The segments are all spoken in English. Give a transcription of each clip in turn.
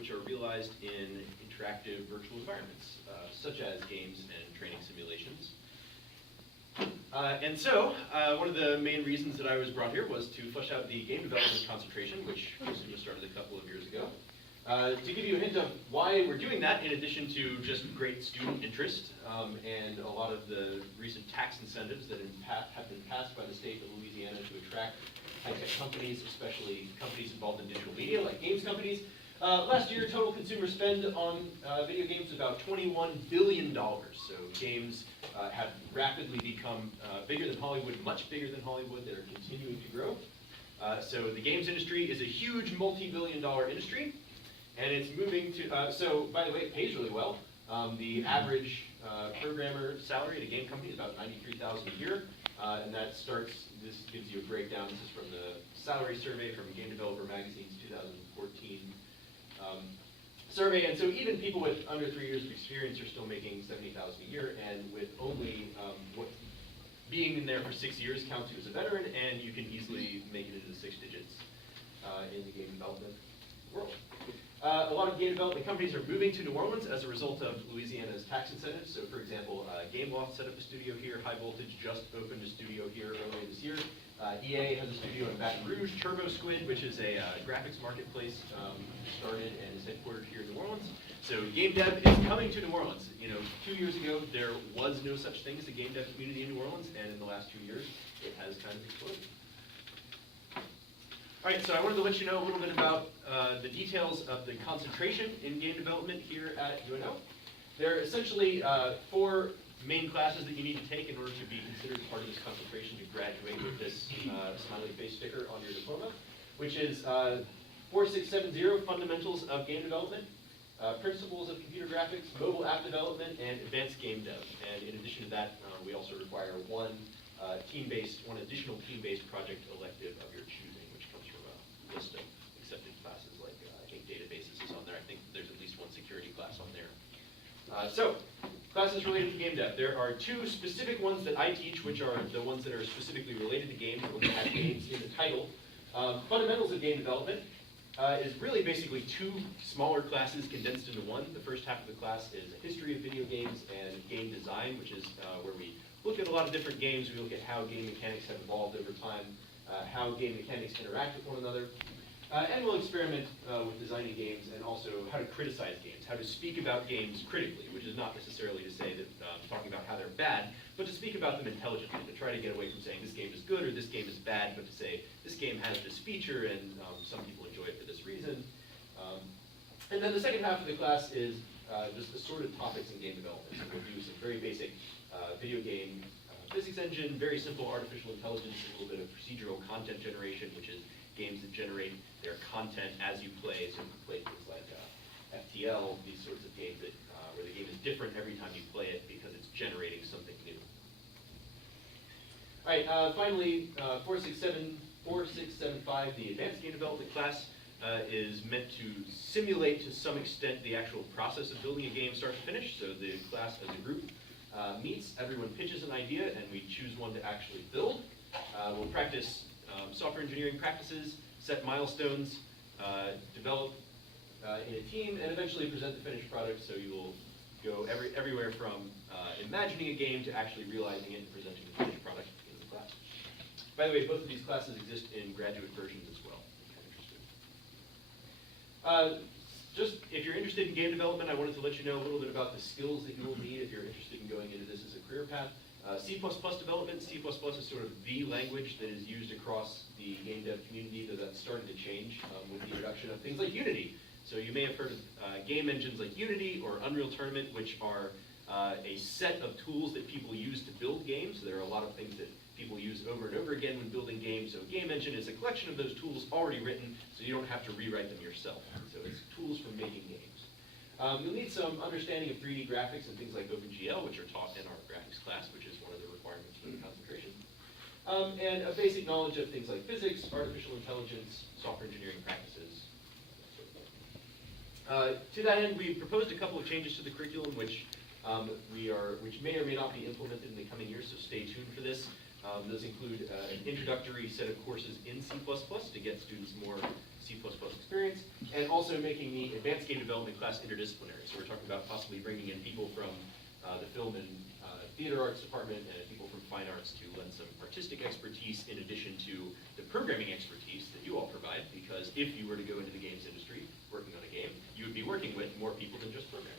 which are realized in interactive virtual environments, such as games and training simulations. And so, one of the main reasons that I was brought here was to flesh out the game development concentration, which started a couple of years ago. To give you a hint of why we're doing that, in addition to just great student interest and a lot of the recent tax incentives that have been passed by the state of Louisiana to attract high-tech companies, especially companies involved in digital media, like games companies. Last year, total consumer spend on video games was about $21 billion. So games have rapidly become bigger than Hollywood, much bigger than Hollywood. They're continuing to grow. So the games industry is a huge multi-billion-dollar industry. And it's moving to, so by the way, it pays really well. The average programmer salary at a game company is about $93,000 a year. And that starts, this gives you a breakdown. This is from the salary survey from Game Developer Magazine's 2014 survey. And so even people with under 3 years of experience are still making $70,000 a year. And with only being in there for 6 years counts you as a veteran, and you can easily make it into the 6 digits in the game development world. A lot of game development companies are moving to New Orleans as a result of Louisiana's tax incentives. So for example, GameLoft set up a studio here. High Voltage just opened a studio here earlier this year. EA has a studio in Baton Rouge. Turbo Squid, which is a graphics marketplace, started and is headquartered here in New Orleans. So game dev is coming to New Orleans. 2 years ago, there was no such thing as a game dev community in New Orleans, and in the last 2 years, it has kind of exploded. All right, so I wanted to let you know a little bit about the details of the concentration in game development here at UNO. There are essentially 4 main classes that you need to take in order to be considered part of this concentration to graduate with this smiley face sticker on your diploma, which is 4670, Fundamentals of Game Development, Principles of Computer Graphics, Mobile App Development, and Advanced Game Dev. And in addition to that, we also require one additional team-based project elective of your choosing, which comes from a list of accepted classes, like I think databases is on there. I think there's at least one security class on there. So, classes related to game dev. There are 2 specific ones that I teach, which are the ones that are specifically related to games, or that have games in the title. Fundamentals of Game Development is really basically 2 smaller classes condensed into one. The first half of the class is a history of video games and game design, which is where we look at a lot of different games. We look at how game mechanics have evolved over time, how game mechanics interact with one another. And we'll experiment with designing games and also how to criticize games, how to speak about games critically, which is not necessarily to say that talking about how they're bad, but to speak about them intelligently, to try to get away from saying this game is good or this game is bad, but to say this game has this feature and some people enjoy it for this reason. And then the second half of the class is just assorted topics in game development. So we'll do some very basic video game physics engine, very simple artificial intelligence, a little bit of procedural content generation, which is games that generate their content as you play. So you can play things like FTL, these sorts of games that, where the game is different every time you play it because it's generating something new. All right, finally, 4675, the Advanced Game Development class, is meant to simulate to some extent the actual process of building a game start to finish. So the class as a group meets, everyone pitches an idea, and we choose one to actually build. We'll practice software engineering practices, set milestones, develop in a team, and eventually present the finished product. So you will go everywhere from imagining a game to actually realizing it and presenting the finished product in the class. By the way, both of these classes exist in graduate versions as well, if you're interested. Just if you're interested in game development, I wanted to let you know a little bit about the skills that you will need if you're interested in going into this as a career path. C++ development. C++ is sort of the language that is used across the game dev community, though that's starting to change with the introduction of things like Unity. So you may have heard of game engines like Unity or Unreal Tournament, which are a set of tools that people use to build games. So there are a lot of things that people use over and over again when building games. So a game engine is a collection of those tools already written, so you don't have to rewrite them yourself. So it's tools for making games. You'll need some understanding of 3D graphics and things like OpenGL, which are taught in our graphics class, which is one of the requirements for the concentration. And a basic knowledge of things like physics, artificial intelligence, software engineering practices. To that end, we proposed a couple of changes to the curriculum, which may or may not be implemented in the coming years, so stay tuned for this. Those include an introductory set of courses in C++ to get students more C++ C++ experience, and also making the advanced game development class interdisciplinary. So we're talking about possibly bringing in people from the film and theater arts department and people from fine arts to lend some artistic expertise in addition to the programming expertise that you all provide, because if you were to go into the games industry working on a game, you would be working with more people than just programmers.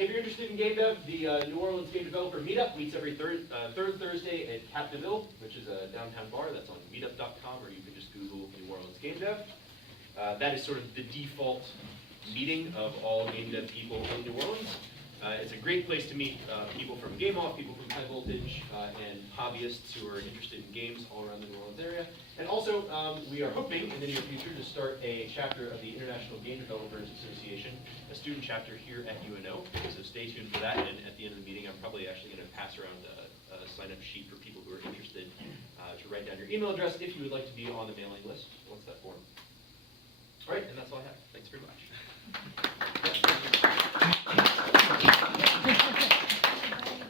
If you're interested in game dev, the New Orleans Game Developer Meetup meets every third Thursday at Capitaville, which is a downtown bar. That's on meetup.com, or you can just Google New Orleans Game Dev. That is sort of the default meeting of all game dev people in New Orleans. It's a great place to meet people from Game Off, people from High Voltage, and hobbyists who are interested in games all around the New Orleans area. And also, we are hoping in the near future to start a chapter of the International Game Developers Association, a student chapter here at UNO. So stay tuned for that, and at the end of the meeting, I'm probably actually going to pass around a sign-up sheet for people who are interested to write down your email address if you would like to be on the mailing list once that form. All right, and that's all I have. Thanks very much.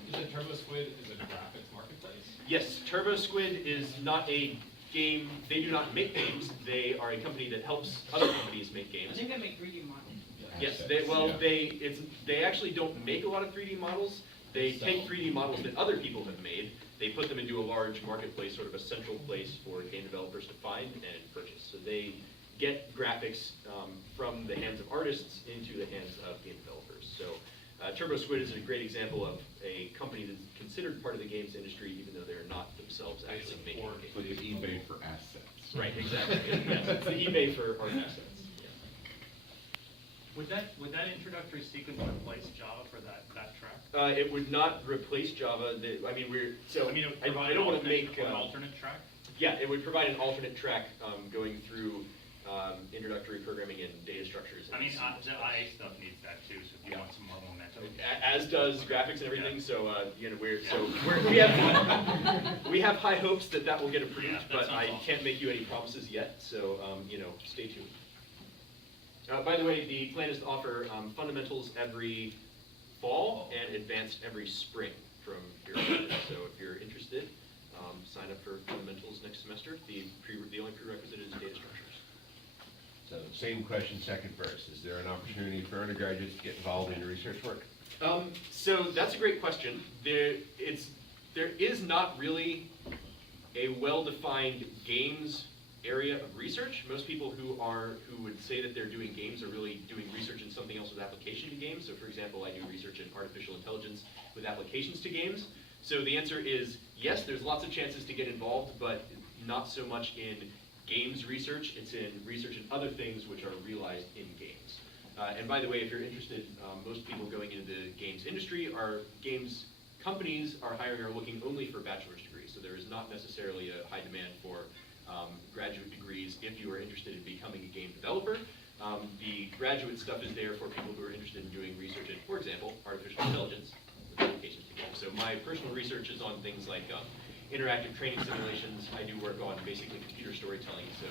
You said TurboSquid is a graphics marketplace? Yes, TurboSquid is not a game. They do not make games. They are a company that helps other companies make I games. think they make 3D models. Yes, they actually don't make a lot of 3D models. They take 3D models that other people have made. They put them into a large marketplace, sort of a central place for game developers to find and purchase. So they get graphics from the hands of artists into the hands of game developers. So TurboSquid is a great example of a company that's considered part of the games industry, even though they're not themselves actually making games. Like the eBay for assets. Right, exactly. Yes, it's the eBay for art assets. Would that introductory sequence replace Java for that track? It would not replace Java. I mean, I don't want to make an alternate track. Yeah, it would provide an alternate track going through introductory programming and data structures. And I mean, the IA stuff needs that too. So if you want some more momentum, as does graphics and everything. Yeah. So you know, we have high hopes that that will get approved, Yeah, but I awesome. can't make you any promises yet. So you know, stay tuned. By the way, the plan is to offer fundamentals every fall and advanced every spring from here on. So if you're interested, sign up for fundamentals next semester. The only prerequisite is data structures. So same question, second verse. Is there an opportunity for undergraduates to get involved in research work? So that's a great question. There is not really a well-defined games area of research. Most people who would say that they're doing games are really doing research in something else with application to games. So for example, I do research in artificial intelligence with applications to games. So the answer is yes, there's lots of chances to get involved, but not so much in games research. It's in research in other things which are realized in games. And by the way, if you're interested, most people going into the games industry games companies are hiring or looking only for bachelor's degrees. So there is not necessarily a high demand for graduate degrees if you are interested in becoming a game developer. The graduate stuff is there for people who are interested in doing research in, for example, artificial intelligence with applications to games. So my personal research is on things like interactive training simulations. I do work on basically computer storytelling, so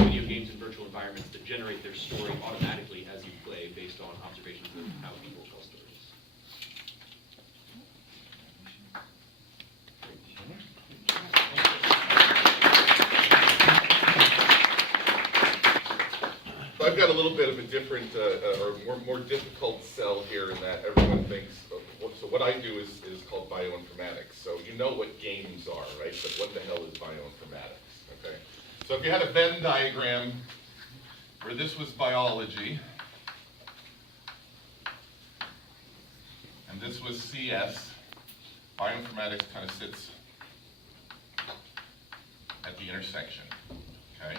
video games in virtual environments that generate their story automatically as you play based on observations of how people tell stories. I've got a little bit of a different or more difficult sell here in that everyone thinks, so what I do is called bioinformatics. So you know what games are, right? But what the hell is bioinformatics, okay? So if you had a Venn diagram where this was biology, and this was CS, bioinformatics kind of sits at the intersection, okay?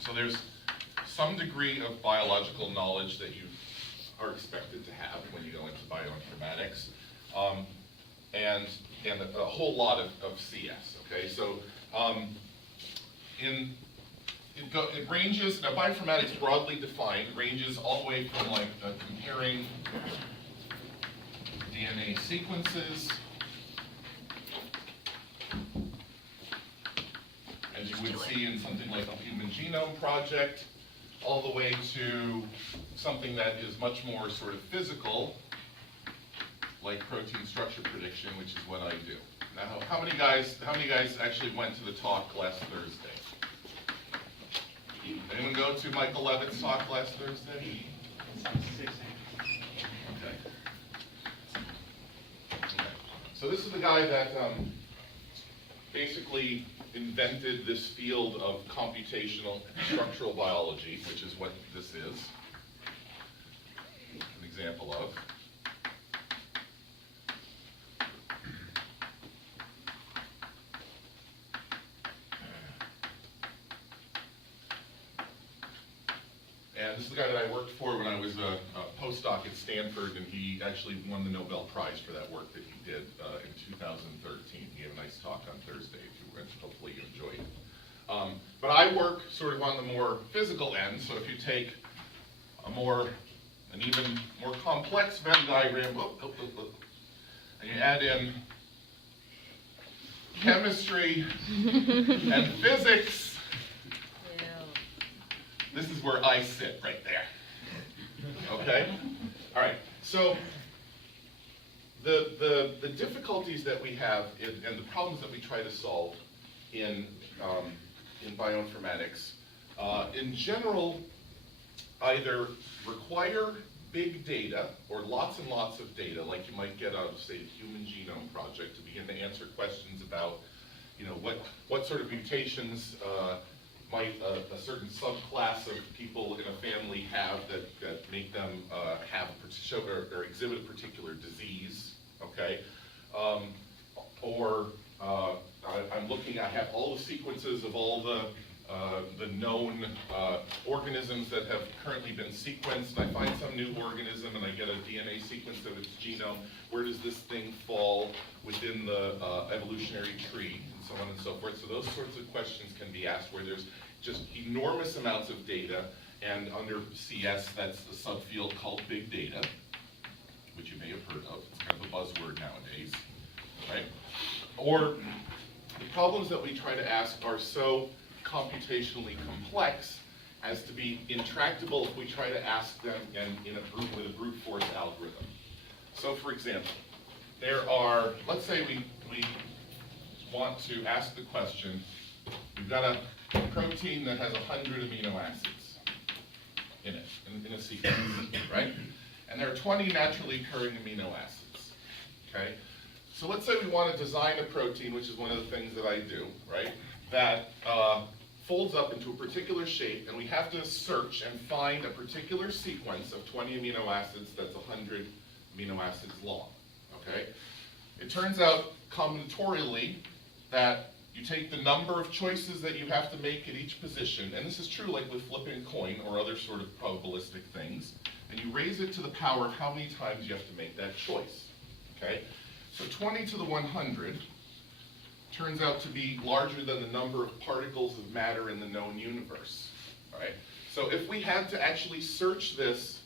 So there's some degree of biological knowledge that you are expected to have when you go into bioinformatics, and a whole lot of CS, okay? So it ranges, now bioinformatics broadly defined, ranges all the way from like comparing DNA sequences, as you would see in something like the Human Genome Project, all the way to something that is much more sort of physical, like protein structure prediction, which is what I do. Now, how many guys actually went to the talk last Thursday? Anyone go to Michael Levitt's talk last Thursday? Okay. So this is the guy that basically invented this field of computational structural biology, which is what this is an example of. And this is the guy that I worked for when I was a postdoc at Stanford, and he actually won the Nobel Prize for that work that he did in 2013. He gave a nice talk on Thursday, if you went. Hopefully you enjoyed it. But I work sort of on the more physical end, so if you take an even more complex Venn diagram, and you add in chemistry and physics, this is where I sit, right there. Okay? All right. So the difficulties that we have and the problems that we try to solve in bioinformatics, in general, either require big data or lots and lots of data, like you might get out of, say, the Human Genome Project, to begin to answer questions about, what sort of mutations might a certain subclass of people in a family have that make them show or exhibit a particular disease, okay? I have all the sequences of all the known organisms that have currently been sequenced, and I find some new organism and I get a DNA sequence of its genome. Where does this thing fall within the evolutionary tree, and so on and so forth? So those sorts of questions can be asked where there's just enormous amounts of data, and under CS that's the subfield called big data, which you may have heard of. It's kind of a buzzword nowadays, right? Or the problems that we try to ask are so computationally complex as to be intractable if we try to ask them with a brute force algorithm. So for example, let's say we want to ask the question, we've got a protein that has 100 amino acids in it, in a sequence, right? And there are 20 naturally occurring amino acids, okay? So let's say we want to design a protein, which is one of the things that I do, right? That folds up into a particular shape, and we have to search and find a particular sequence of 20 amino acids that's 100 amino acids long, okay? It turns out combinatorially that you take the number of choices that you have to make at each position, and this is true like with flipping a coin or other sort of probabilistic things, and you raise it to the power of how many times you have to make that choice, okay? So 20 to the 100 turns out to be larger than the number of particles of matter in the known universe, all right? So if we had to actually search this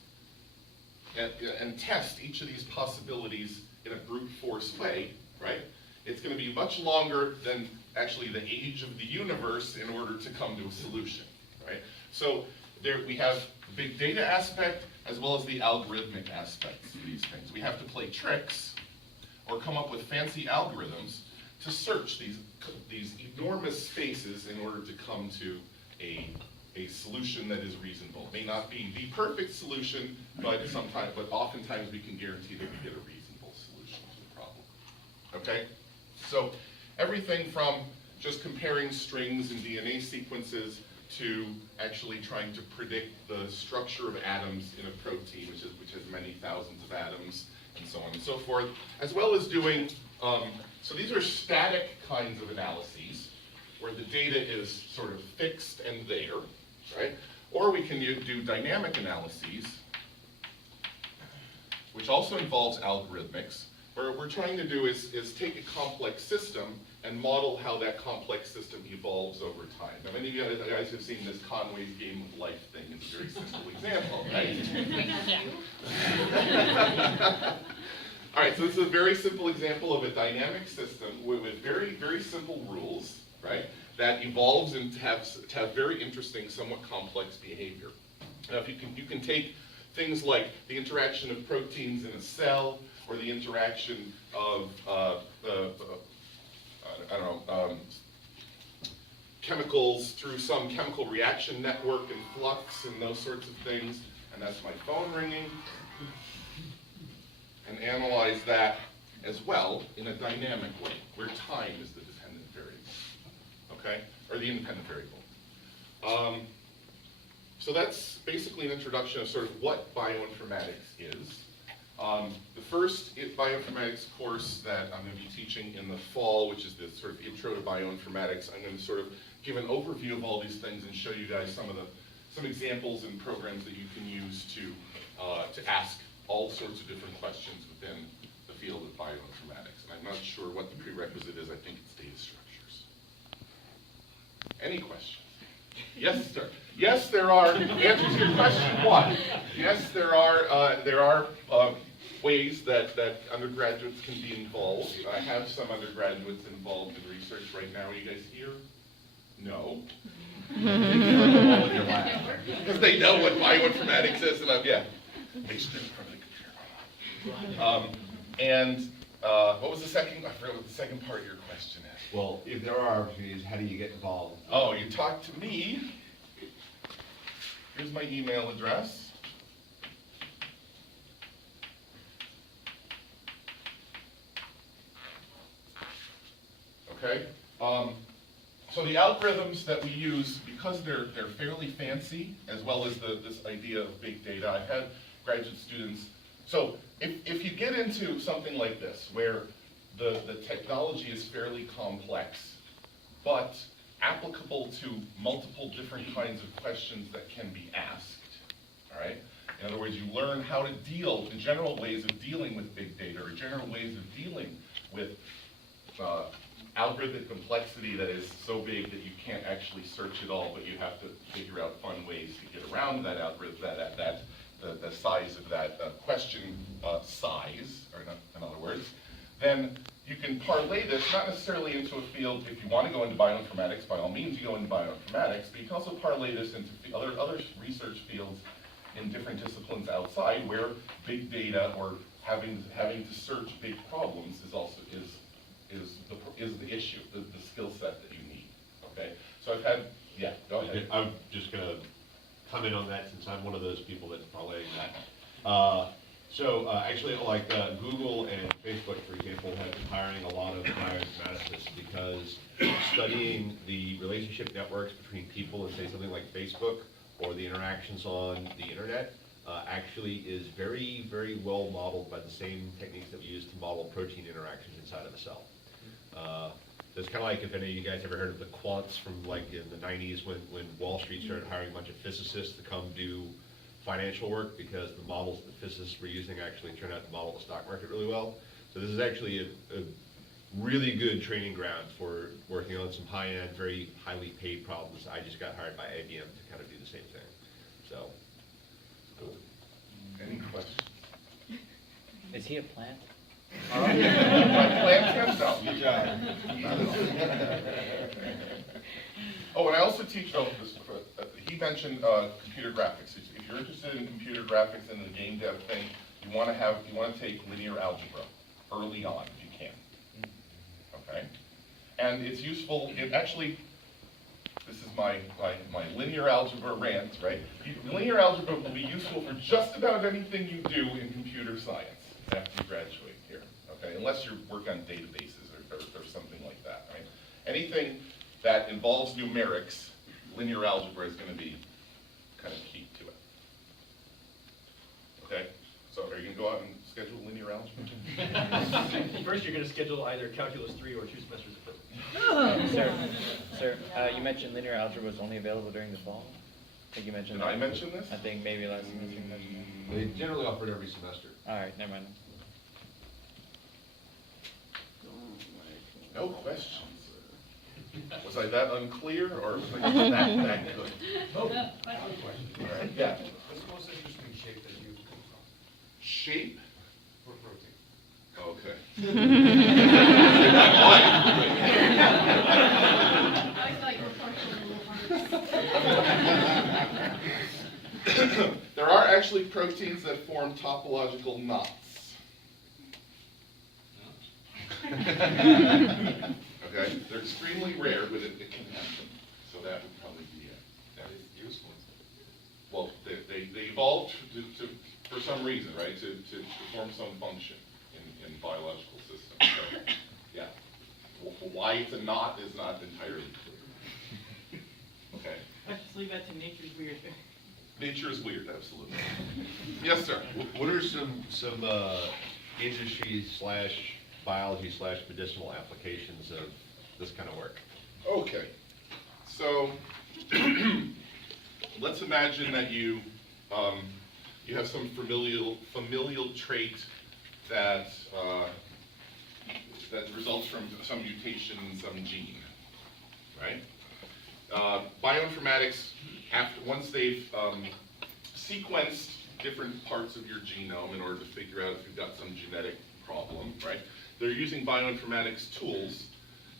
and test each of these possibilities in a brute force way, right? It's going to be much longer than actually the age of the universe in order to come to a solution, right? So there we have the big data aspect as well as the algorithmic aspects of these things. We have to play tricks or come up with fancy algorithms to search these enormous spaces in order to come to a solution that is reasonable. It may not be the perfect solution, but oftentimes we can guarantee that we get a reasonable solution to the problem. Okay? So everything from just comparing strings and DNA sequences to actually trying to predict the structure of atoms in a protein, which has many thousands of atoms, and so on and so forth, as well as doing, so these are static kinds of analyses, where the data is sort of fixed and there, right? Or we can do dynamic analyses, which also involves algorithmics, where what we're trying to do is take a complex system and model how that complex system evolves over time. Now, many of you guys have seen this Conway's Game of Life thing. It's a very simple example, right? All right, so this is a very simple example of a dynamic system with very, very simple rules, right, that evolves and to have very interesting, somewhat complex behavior. Now, if you can take things like the interaction of proteins in a cell, or the interaction of chemicals through some chemical reaction network and flux and those sorts of things, and that's my phone ringing, and analyze that as well in a dynamic way, where time is the dependent variable, okay? Or the independent variable. So that's basically an introduction of sort of what bioinformatics is. The first bioinformatics course that I'm going to be teaching in the fall, which is the sort of intro to bioinformatics, I'm going to sort of give an overview of all these things and show you guys some examples and programs that you can use to ask all sorts of different questions within the field of bioinformatics. And I'm not sure what the prerequisite is. I think it's data structures. Any questions? Yes, sir. Yes, there are. Answer to your question one. Yes, there are ways that undergraduates can be involved. I have some undergraduates involved in research right now. Are you guys here? No. Because they know what bioinformatics is, and they stood in front of the computer. What was the second? I forgot what the second part of your question is. Well, if there are opportunities, how do you get involved? Oh, you talk to me. Here's my email address. Okay. So the algorithms that we use, because they're fairly fancy, as well as this idea of big data, I've had graduate students. So if you get into something like this, where the technology is fairly complex, but applicable to multiple different kinds of questions that can be asked, all right? In other words, you learn how to deal, the general ways of dealing with big data, or general ways of dealing with algorithmic complexity that is so big that you can't actually search it all, but you have to figure out fun ways to get around that algorithm, the size of that question size, or in other words, then you can parlay this, not necessarily into a field. If you want to go into bioinformatics, by all means you go into bioinformatics, but you can also parlay this into other research fields in different disciplines outside, where big data or having to search big problems is also is the issue, the skill set that you need. Okay, so I've had, yeah, go ahead. I'm just going to comment on that since I'm one of those people that's parlaying that. Actually, like Google and Facebook, for example, have been hiring a lot of bioinformaticists because studying the relationship networks between people in, say, something like Facebook or the interactions on the internet actually is very, very well modeled by the same techniques that we use to model protein interactions inside of a cell. So it's kind of like if any of you guys ever heard of the quants from like in the 90s when Wall Street started hiring a bunch of physicists to come do financial work because the models that physicists were using actually turned out to model the stock market really well. So this is actually a really good training ground for working on some high-end, very highly paid problems. I just got hired by IBM to kind of do the same thing. So, cool. Any questions? Is he a plant? My plant no. Good job. Oh, and I also teach, he mentioned computer graphics. If you're interested in computer graphics and the game dev thing, you want to take linear algebra early on if you can. Okay? And it's useful, this is my linear algebra rant, right? Linear algebra will be useful for just about anything you do in computer science after you graduate here, okay? Unless you work on databases or something like that, right? Anything that involves numerics, linear algebra is going to be kind of key to it. Okay? So are you going to go out and schedule linear algebra? First, you're going to schedule either Calculus 3 or 2 semesters of physics. Sir, you mentioned linear algebra was only available during the fall. I think you mentioned Did that. I mention this? I think maybe last semester you mentioned They generally offer it every semester. that. All right, never mind. No questions. Was I that unclear, or was I that good? Oh, All right, yeah. what's the most interesting shape that you've come across Shape? for protein? Okay. I thought you were partial. There are actually proteins that form topological knots. Okay, they're extremely rare, but it can happen. that would probably be it. That is useful. Well, they evolved for some reason, right, to perform some function in biological systems. So, yeah. Why it's a knot is not entirely clear. Okay. Let's leave that to nature's weird. Nature is weird, absolutely. Yes, sir. What are some industry slash biology slash medicinal applications of this kind of work? Okay. So, let's imagine that you have some familial trait that results from some mutation in some gene, right? Bioinformatics, once they've sequenced different parts of your genome in order to figure out if you've got some genetic problem, right? They're using bioinformatics tools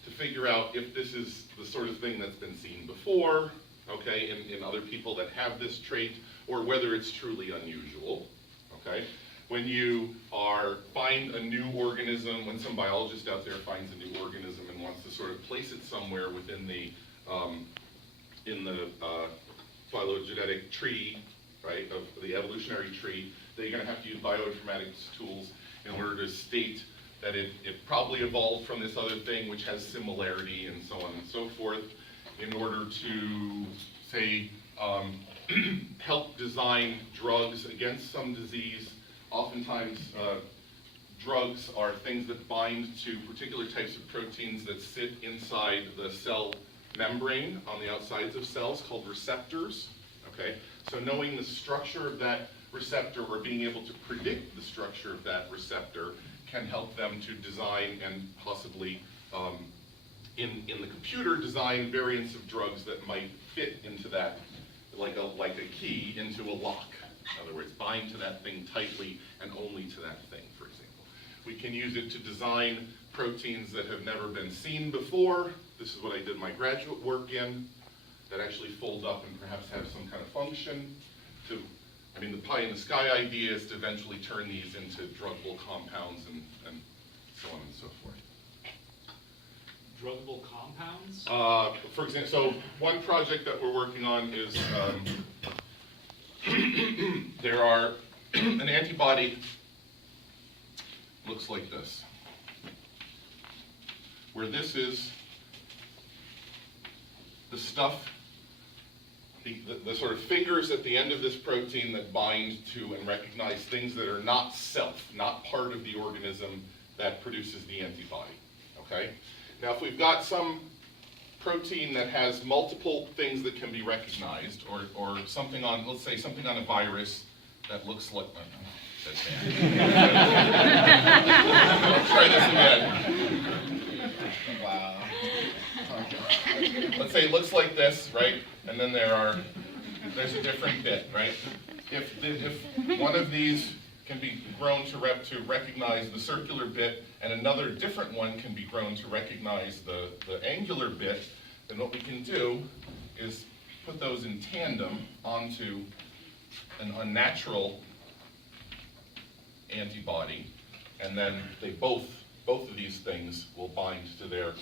to figure out if this is the sort of thing that's been seen before, okay, in other people that have this trait, or whether it's truly unusual, okay? When you find a new organism, when some biologist out there finds a new organism and wants to sort of place it somewhere within the phylogenetic tree, right, of the evolutionary tree, they're going to have to use bioinformatics tools in order to state that it probably evolved from this other thing which has similarity and so on and so forth, in order to, say, help design drugs against some disease. Oftentimes, drugs are things that bind to particular types of proteins that sit inside the cell membrane on the outsides of cells called receptors, okay? So knowing the structure of that receptor or being able to predict the structure of that receptor can help them to design and possibly in the computer design variants of drugs that might fit into that, like a key into a lock. In other words, bind to that thing tightly and only to that thing, for example. We can use it to design proteins that have never been seen before. This is what I did my graduate work in, that actually fold up and perhaps have some kind of function. The pie in the sky idea is to eventually turn these into druggable compounds and so on and so forth. Druggable compounds? For example, so one project that we're working on is there are an antibody looks like this, where this is the stuff, the sort of fingers at the end of this protein that bind to and recognize things that are not self, not part of the organism that produces the antibody, okay? Now, if we've got some protein that has multiple things that can be recognized, or something on, let's say, something on a virus that looks like, that's bad. Let's try this again. Wow. Let's say it looks like this, right? And then there's a different bit, right? If one of these can be grown to recognize the circular bit, and another different one can be grown to recognize the angular bit, then what we can do is put those in tandem onto an unnatural antibody, and then both of these things will bind to their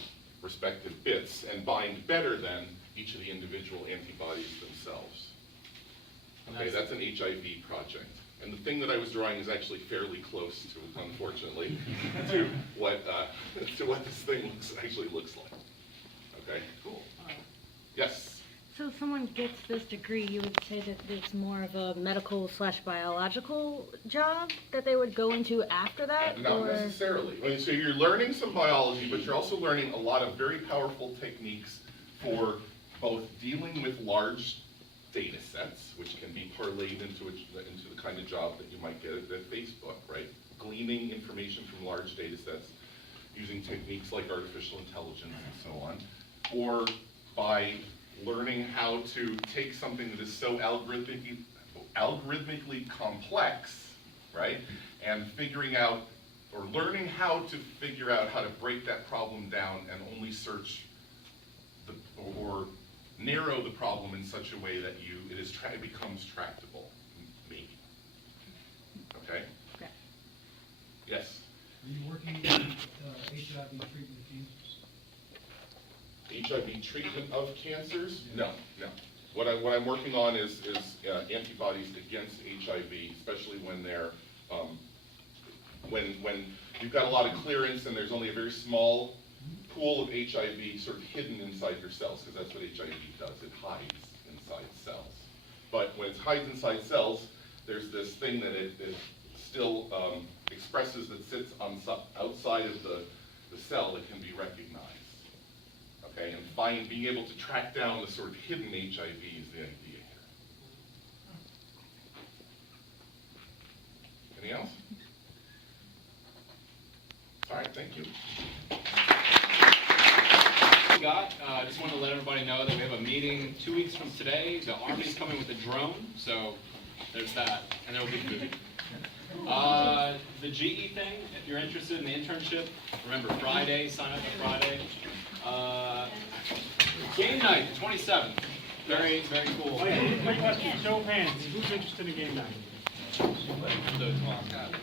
respective bits and bind better than each of the individual antibodies themselves. Okay, that's an HIV project. And the thing that I was drawing is actually fairly close to, unfortunately, to what this thing actually looks like. Okay, cool. Yes? So if someone gets this degree, you would say that it's more of a medical/biological job that they would go into after that? Not necessarily. I mean, so you're learning some biology, but you're also learning a lot of very powerful techniques for both dealing with large data sets, which can be parlayed into the kind of job that you might get at Facebook, right? Gleaning information from large data sets using techniques like artificial intelligence and so on, or by learning how to take something that is so algorithmically complex, right? And figuring out, or learning how to figure out how to break that problem down and only search or narrow the problem in such a way that it becomes tractable, maybe. Okay? Okay. Yes? Are you working with HIV treatment teams? HIV treatment of cancers, no. What I'm working on is antibodies against HIV, especially when they're, when you've got a lot of clearance and there's only a very small pool of HIV sort of hidden inside your cells, because that's what HIV does, it hides inside cells. But when it hides inside cells, there's this thing that it still expresses that sits on outside of the cell that can be recognized. Okay, and being able to track down the sort of hidden HIV is the idea here. Anything else? All right, thank you. I just want to let everybody know that we have a meeting 2 weeks from today. The Army's coming with a drone, so there's that, and there will be food. The GE thing, if you're interested in the internship, remember Friday, sign up for Friday. Game night, the 27th. Very, very cool. Oh, yeah, quick question, show of hands, who's interested in game night?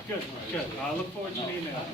Good, good, I look forward to the email.